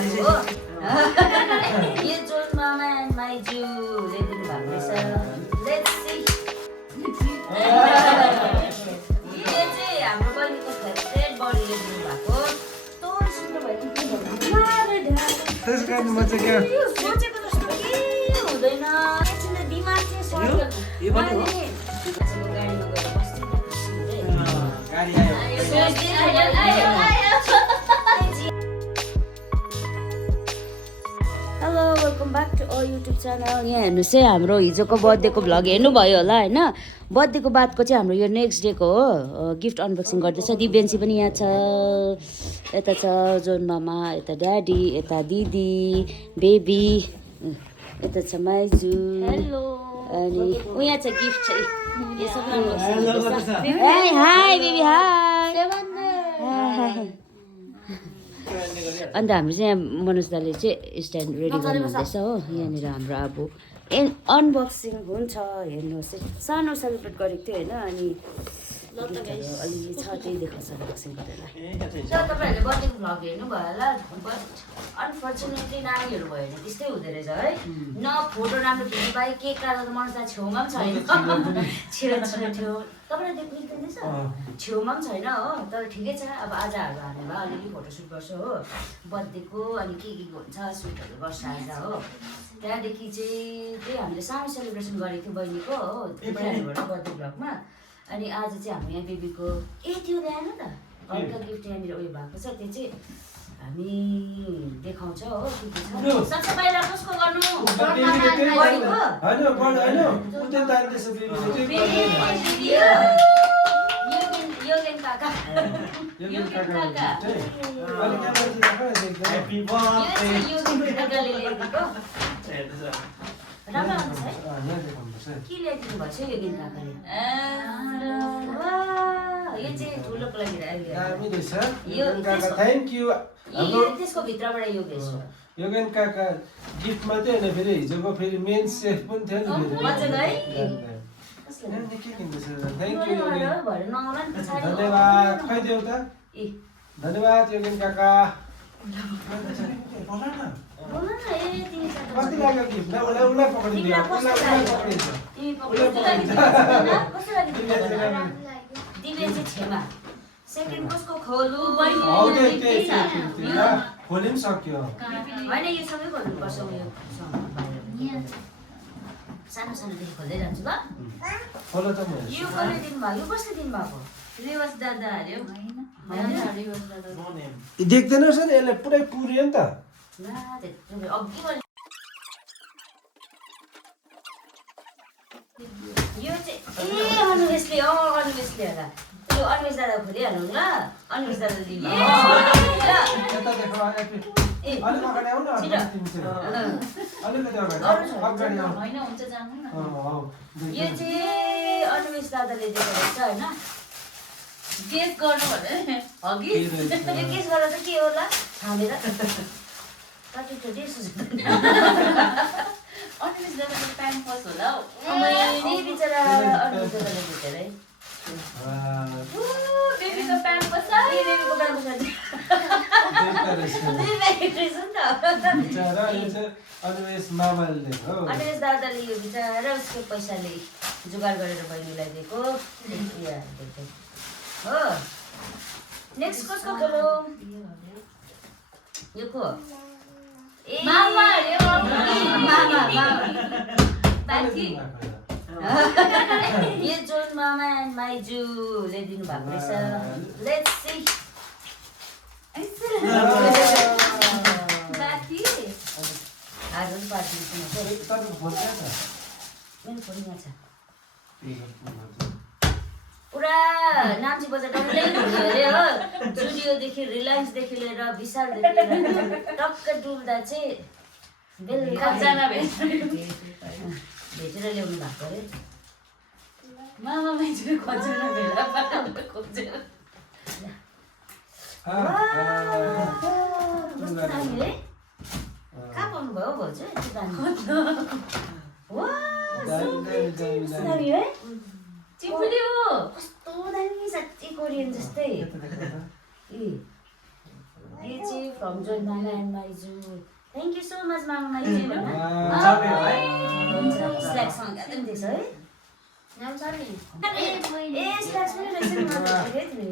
आलु हो यो जोन मामा एन्ड माइजूले दिनु भएको रहेछ लेट्स सी यो चाहिँ हाम्रो बहिनीको फेभरेट बडीले दिनु भएको तोर सुन्नु भयो कि के भन्नु सोचेको जस्तो के हुँदैन एकछिन दिमाग चाहिँ सर्कल गाडीमा गएर बस्दिनँ खुसी hello welcome back to our YouTube channel यहाँ हेर्नुहोस् है हाम्रो हिजोको बर्थडेको भ्लग हेर्नुभयो होला होइन बर्थडेको बादको चाहिँ हाम्रो यो नेक्स्ट डेको हो गिफ्ट अनबक्सिङ गर्दैछ दिव्यान्सी पनि यहाँ छ यता छ जोन मामा यता ड्याडी यता दिदी बेबी यता छ माइजू हेलो अनि यहाँ छ गिफ्ट चाहिँ हाई बेबी हाई अन्त हाम्रो चाहिँ यहाँ मनोज दाले चाहिँ स्ट्यान्ड रेडी गर्नुहुँदैछ हो यहाँनिर हाम्रो अब अनबक्सिङ हुन्छ हेर्नुहोस् है सानो सेलिब्रेट गरेको थियो होइन अनि अलिअलि छ त्यही देखाउँछ अनबक्सिङ गरेर तपाईँहरूले बर्थडेको भ्लग हेर्नुभयो होला अनफर्चुनेटली नानीहरू भयो भने त्यस्तै हुँदो रहेछ है न फोटो राम्रो खिच्नु पाएँ केक काट्दा त मनोज दा छेउमा पनि छैन छेउ तपाईँलाई देख्नु निक्लिँदैछ छेउमा पनि छैन हो तर ठिकै छ अब आज हाम्रो हानेर अलिअलि फोटोसुट गर्छु हो बर्थडेको अनि के हुन्छ सुटहरू गर्छ आज हो त्यहाँदेखि चाहिँ त्यही हामीले सानो सेलिब्रेसन गरेको थियो बहिनीको हो बहिनीबाट बर्थडे भ्लगमा अनि आज चाहिँ हाम्रो यहाँ बेबीको त्यो ल्याएन त हल्का गिफ्ट यहाँनिर उयो भएको छ त्यो चाहिँ हामी देखाउँछ हो के छ सबसे बाहिर कसको गर्नु योगेन काका काकाले ल्याइदिएको राम्रो आउँछ है के ल्याइदिनु भएको छ योगेन काकाले यो चाहिँ ठुलोको लागि थ्याङ्क यू त्यसको भित्रबाट योगेश योगेन काका गिफ्ट मात्रै होइन फेरि हिजोको फेरि मेन सेफ पनि थियो नि के किन्दैछ थ्याङ्क यू धन्यवाद खै देऊ त धन्यवाद योगेन काका कति लाग्यो गिफ्ट उसलाई पक्रिदियो दिव्या चाहिँ छेमा सेकेन्ड कसको खोलु खोले पनि सक्यो होइन यो सबै खोल्नुपर्छ उयो सानो सानोदेखि खोल्दै जान्छु ल यो कसले दिनुभयो यो कसले दिनुभएको रिवाज दादा अरे देख्दैन रहेछ नि यसलाई पुरै पुर्यो नि त यो चाहिँ अनुवेशले अनुवेशले होला यो अनुवेश दादा खोलिहालौँ ल अनुवेश दादा यो चाहिँ अनुवेश दादाले दिएको रहेछ होइन गेस गर्नु भने हगिस यो गेस गर्दा चाहिँ के होला छामेर कति अनुवेश दादाको प्यान्ट फर्स्ट होला हौ बिचरा अनुवेश दादाले भेटेर है बेबीको प्यान्ट पर्छ बेबीको प्यान्ट अनुवेश दादाले यो बिचरा उसको पैसाले जुगाड गरेर बहिनीलाई दिएको हो नेक्स्ट कसको खोलो यो को मामा यो जोन मामा एन्ड माइजूले दिनु भएको रहेछ लेट्स सी आज पनि पार्टी पुरा नाम्ची बजार डल्लै घुम्यो अरे हो जुडियोदेखि रिलायन्सदेखि लिएर विशालदेखि लिएर टक्क डुल्दा चाहिँ बेलुका भेटेर ल्याउनु भएको अरे मामा मान्छे खोजेर भेला खोजेर कस्तो दामी है कहाँ पाउनुभयो भाउजू यति दामी है चिपुल्यो कस्तो दामी साँच्चै कोरियन जस्तै यो चाहिँ फ्रम जोइन मामा एन्ड माइजू थ्याङ्क यू सो मच मामा माइजू स्ल्याक्ससँग पनि दिएछ है ए स्ल्याक्स पनि रहेछ नि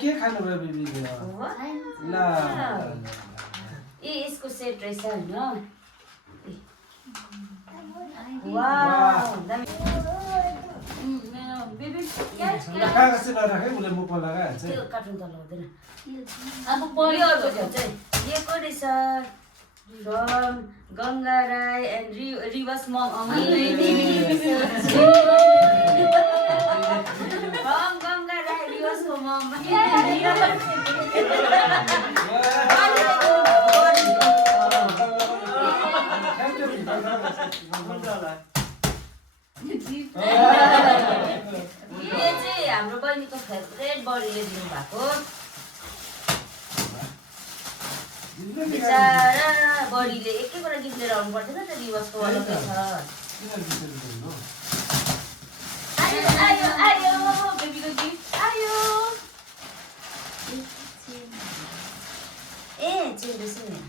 के खानु भयो बेबीले ल ए यसको सेट रहेछ होइन वाउ बेबी कागज चाहिँ नराखे उसले मुखमा लगाइहाल्छ त्यो कार्टुन त लगाउँदैन अब यो अर्को चाहिँ यो को रहेछ फ्रम गङ्गा राई एन्ड रिवास मम फ्रम गङ्गा राई रिवास मम यो चाहिँ हाम्रो बहिनीको फेभरेट बडीले दिनुभएको बिचारा बडीले एक एकवटा गिफ्ट लिएर आउनु पर्दैन त रिवासको अलग्गै छ आयो आयो बेबीको गिफ्ट आयो ए चिन्दैछु नि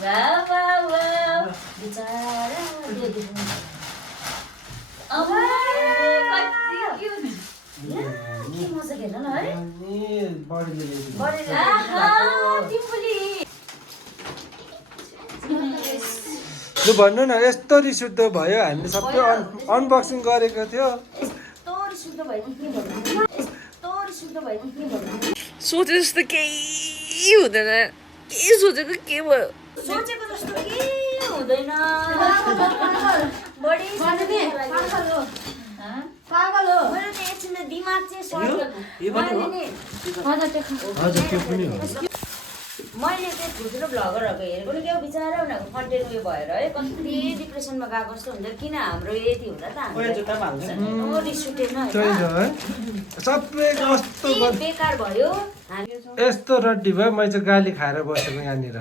वाउ वाउ वाउ बिचारा के मजा हेर्न न है लु भन्नु न यस्तो रिस उठ्दो भयो हामीले सबै अनबक्सिङ गरेको थियो सोचे जस्तो केही हुँदैन के सोचेको के भयो सोचेको जस्तो केही हुँदैन बढी पागल हो मेरो त एकछिन दिमाग चाहिँ मैले चाहिँ ठुल्ठुलो भ्लगरहरूको हेरेको नि क्या बिचारा उनीहरूको कन्टेन्ट उयो भएर है कति डिप्रेसनमा गएको जस्तो हुन्छ किन हाम्रो यति हुँदा त हाम्रो रिस उठेन बेकार भयो यस्तो रड्डी भयो मैले चाहिँ गाली खाएर बसेको यहाँनिर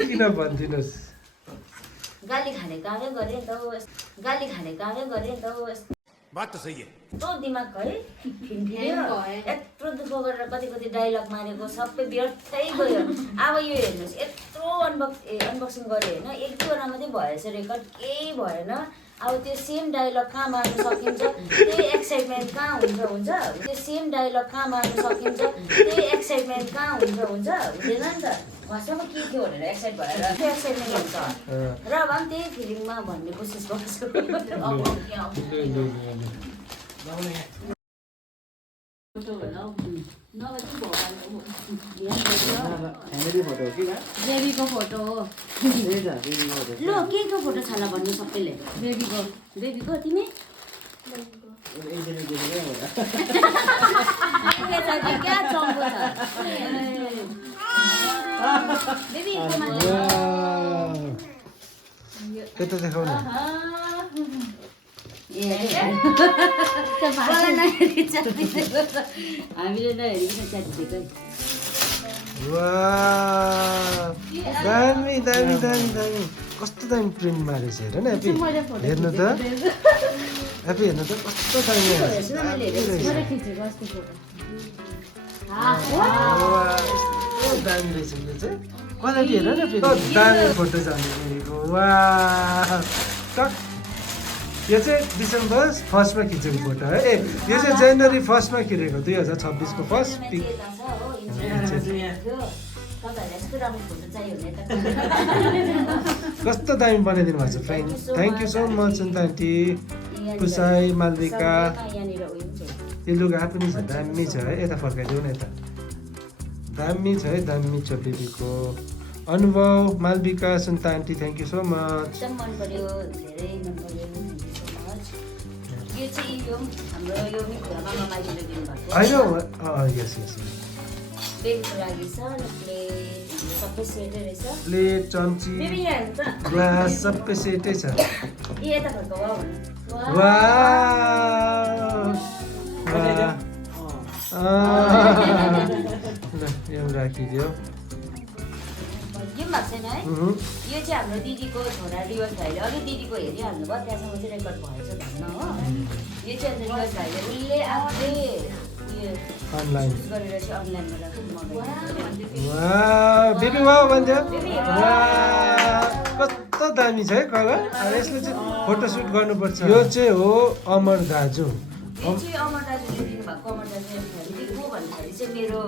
किन भनिदिनुहोस् गाली खाने कामै गरेँ नि त गाली खाने कामै गरेँ नि त बात तो सही है यत्रो दिमाग है यत्रो दुःख गरेर कति कति डाइलग मारेको सबै व्यर्थै गयो अब यो हेर्नुहोस् यत्रो अनबक्सिङ गरेँ होइन एक दुईवटा मात्रै भएछ रेकर्ड केही भएन अब त्यो सेम डाइलग कहाँ मार्न सकिन्छ त्यही एक्साइटमेन्ट कहाँ हुन्छ त्यो सेम डाइलग कहाँ मार्न सकिन्छ त्यही एक्साइटमेन्ट कहाँ हुन्छ हुँदैन नि त वास्तवमा के थियो भनेर एक्साइट भएर त्यो एक्साइटमेन्ट हुन्छ र अब पनि त्यही फिलिङमा भन्ने कोसिस गर्छु बेबीको फोटो हो ल के को फोटो छ ल भन्नु सबैले बेबीको तिमी क्या चम्को छ बेबी यता देखाउनु हामीले नहेरिकन च्यातिदिएको दामी दामी दामी दामी कस्तो दामी प्रिन्ट मारेछ हेर न हेपी हेर्नु त हेपी हेर्नु त कस्तो दामी दामी रहेछ यो चाहिँ क्वालिटी हेर न फेरि दामी फोटो छ फेरिको वा यो चाहिँ डिसेम्बर 1मा खिचेको फोटो है ए यो चाहिँ जनवरी 1मा खिचेको 2026को फर्स्ट पिक कस्तो दामी बनाइदिनु भएको छ friend thank you so much Sunta aunty पुसाई मालविका यो लुगा पनि छ दामी छ है यता फर्काइदेऊ न यता दामी छ है दामी छ बेबीको अनुभव Malvika Sunta aunty thank you so much मन पर्यो धेरै मन पर्यो यो चाहिँ यो हाम्रो यो मामा माइजूले दिनुभएको होइन यस यस बेबीको लागि छ प्लेट सबै सेटै रहेछ प्लेट चम्ची बेबी यहाँ हेर्नु त ग्लास सबै सेटै छ यता फर्क यो राखिदियो यो भएको छैन है यो चाहिँ हाम्रो दिदीको छोरा रिवाज भाइले अघि दिदीको हेरिहाल्नु भयो त्यहाँसम्म चाहिँ रेकर्ड भएछ भन्न हो यो चाहिँ अन्त रिवाज भाइले उसले आफूले अनलाइन गरेर चाहिँ अनलाइनबाट मगाएको वाह बेबी वाह भन्थ्यो वाह कस्तो दामी छ है कलर अब यसले चाहिँ फोटोसुट गर्नुपर्छ यो चाहिँ हो अमर दाजु यो चाहिँ अमर दाजुले दिनुभएको अमर दाजुले को भन्दाखेरि चाहिँ मेरो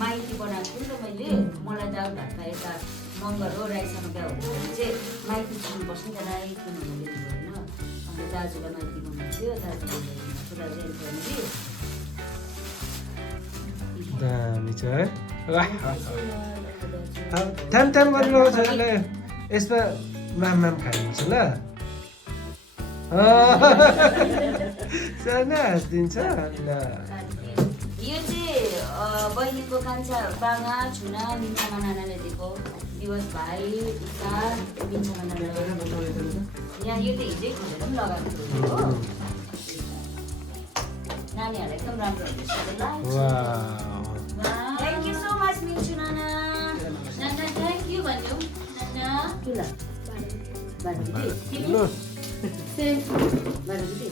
माइती बनाएको थिएँ नि त मैले मलाई दाल भातमा यता मङ्गल हो राईसँग बिहा हुँदाखेरि चाहिँ माइती छुनुपर्छ नि त राई किनभने होइन अन्त दाजुलाई माइती बनाएको थियो दाजुले दाजु फ्यामिली दामी छ है वाह थाम थाम गरेर छोरीले यसमा माम खानुपर्छ ल सानो हाँसिदिन्छ ल यो चाहिँ बहिनीको कान्छा बाङा छुना मिन्चामा नानाले दिएको दिवस भाइ इच्छा मिन्चामा नानाले यहाँ यो त हिजै खोलेर पनि लगाएको थियो हो नानीहरूलाई एकदम राम्रो हुँदैछ thank you so much मिन्चु Nana Nana thank you भन्यौ नाना के ल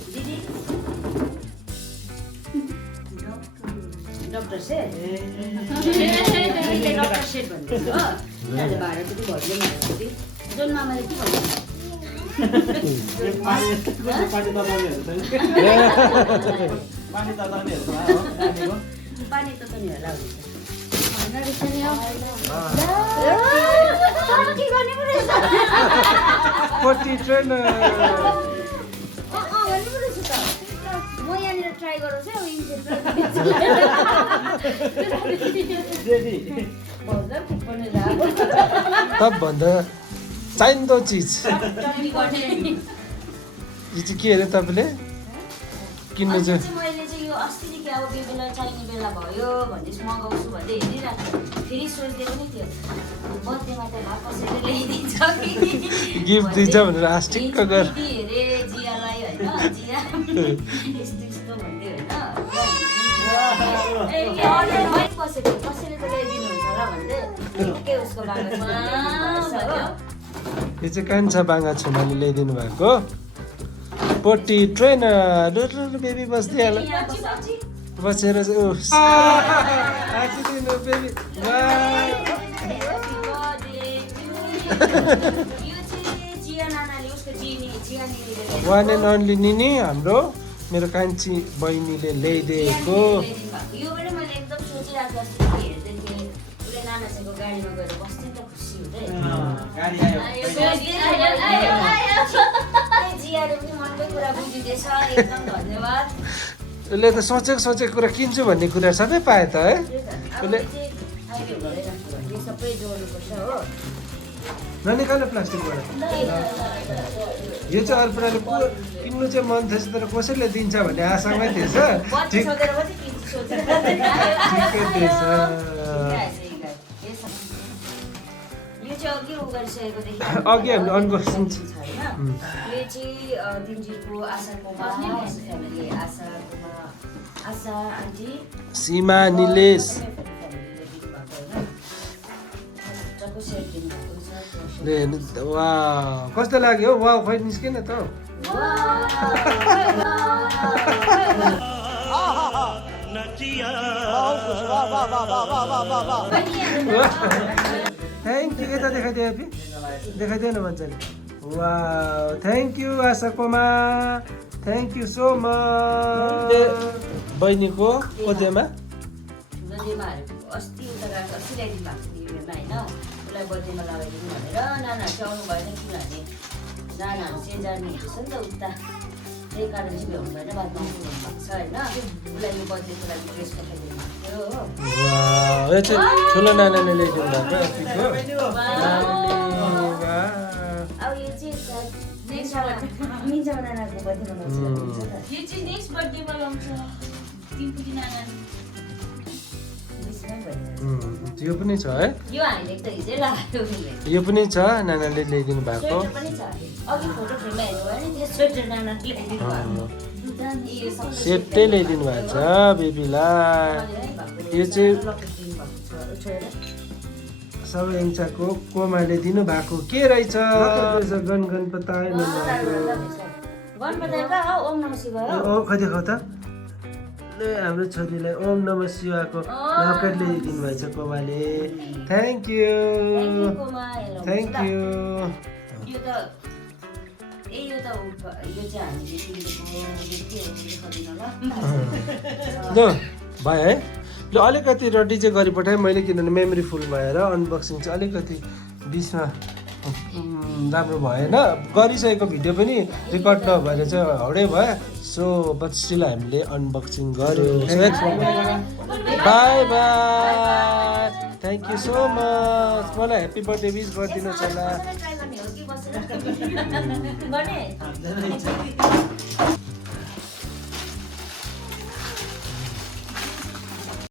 दिदी डक्टर सेट डक्टर सेट भन्दैछ हो उनीहरूले भाडा पनि भरिदिनु भएको जोन मामाले के भन्नु पानी त तनीहरूलाई पोटी ट्रेनर म यहाँनिर ट्राई गराउँछु सबभन्दा चाहिँदो चिज यो चाहिँ के अरे तपाईँले किन्नु चाहिँ मैले चाहिँ यो अस्तिदेखि अब बेबीलाई चाहिने बेला भयो भन्दै मगाउँछु भन्दै हिँडिरहेको फेरि सोच्दै पनि थियो बर्थडेमा त भए कसैले ल्याइदिन्छ कि गिफ्ट दिन्छ भनेर आस्टिक्क गर हेरे जियालाई होइन जिया यस्तो यस्तो भन्दै होइन पसेको कसैले त ल्याइदिनुहुन्छ होला भन्दै के उसको बारेमा यो चाहिँ कान्छा बाङ्गा छुमाले ल्याइदिनु भएको पोटी ट्रेनर बेबी बस्दिहाल्यो बसेर चाहिँ हाँसिदिनु बेबी वान एन्ड ओन्ली निनी हाम्रो मेरो कान्छी बहिनीले ल्याइदिएको यो पनि मैले एकदम सोचिरहेको छु हेर्दै थिएँ उसले नानासँग गाडीमा गएर बस्ने त खुसी हुँदै जियाले पनि मनकै कुरा बुझिदिएछ एकदम धन्यवाद उसले त सोचेको कुरा किन्छु भन्ने कुरा सबै पाए त है उसले यो सबै जोड्नुपर्छ हो ननिकाल्नु प्लास्टिकबाट यो चाहिँ अरू प्रकारले किन्नु चाहिँ मन थिएछ तर कसैले दिन्छ भन्ने आशामै थिएछ ठिक ठिकै थिएछ अघि हामीले अनबक्सिङ यो चाहिँ दिनजिरको आशाकोमा फ्यामिली आशा आन्टी सीमा निलेश वा कस्तो लाग्यो वा खै निस्केन त थ्याङ्क यू यता देखाइदियो हेपी देखाइदियो न मजाले वा थ्याङ्क यू आशाकोमा थ्याङ्क यू सो मच बहिनीको कोदेमा अस्ति उता गएको अस्ति ल्याइदिनु भएको थियो होइन उसलाई बर्थडेमा लगाइदिनु भनेर नानाहरू चाहिँ आउनु भएन किनभने नानाहरू चाहिँ जानेहरू छ नि त उता त्यही कारण चाहिँ भ्याउनु भएन बादमा आउनु भन्नुभएको छ होइन उसलाई यो बर्थडेको लागि ड्रेस पठाइदिनु भएको थियो हो यो चाहिँ ठुलो नानाले ल्याइदिनु भएको अब यो चाहिँ मिन्चामा नानाको बर्थडेमा लगाउँछ यो चाहिँ नेक्स्ट बर्थडेमा लाउँछ तिमी नाना यो पनि छ है यो हामीले त हिजै लगाएको यो पनि छ नानाले ल्याइदिनु भएको स्वेटर पनि छ अघि फोटो फ्रेममा हेर्नु भयो नि त्यो स्वेटर नानाले ल्याइदिनु भएको सेटै ल्याइदिनु भएको छ बेबीलाई यो चाहिँ सबै इन्चाको कोमाले दिनु भएको के रहेछ गन पताए गन पताए ओम नमः शिवाय ओ खै देखाउ त हाम्रो छोरीलाई ओम नमः शिवाको लकेट ल्याइदिनु भएछ कोमाले thank you thank you yo त यो चाहिँ हामीले किनेको ल भयो है ल अलिकति रड्डी चाहिँ गरी पठाएँ मैले किनभने मेमोरी फुल भएर अनबक्सिङ चाहिँ अलिकति बिचमा राम्रो भएन गरिसकेको भिडियो पनि रेकर्ड नभएर चाहिँ हाउडै भयो सो बट स्टिल हामीले अनबक्सिङ गर्यो by by thank you so much मलाई ह्याप्पी बर्थडे विस गरिदिनुहोस् होला भने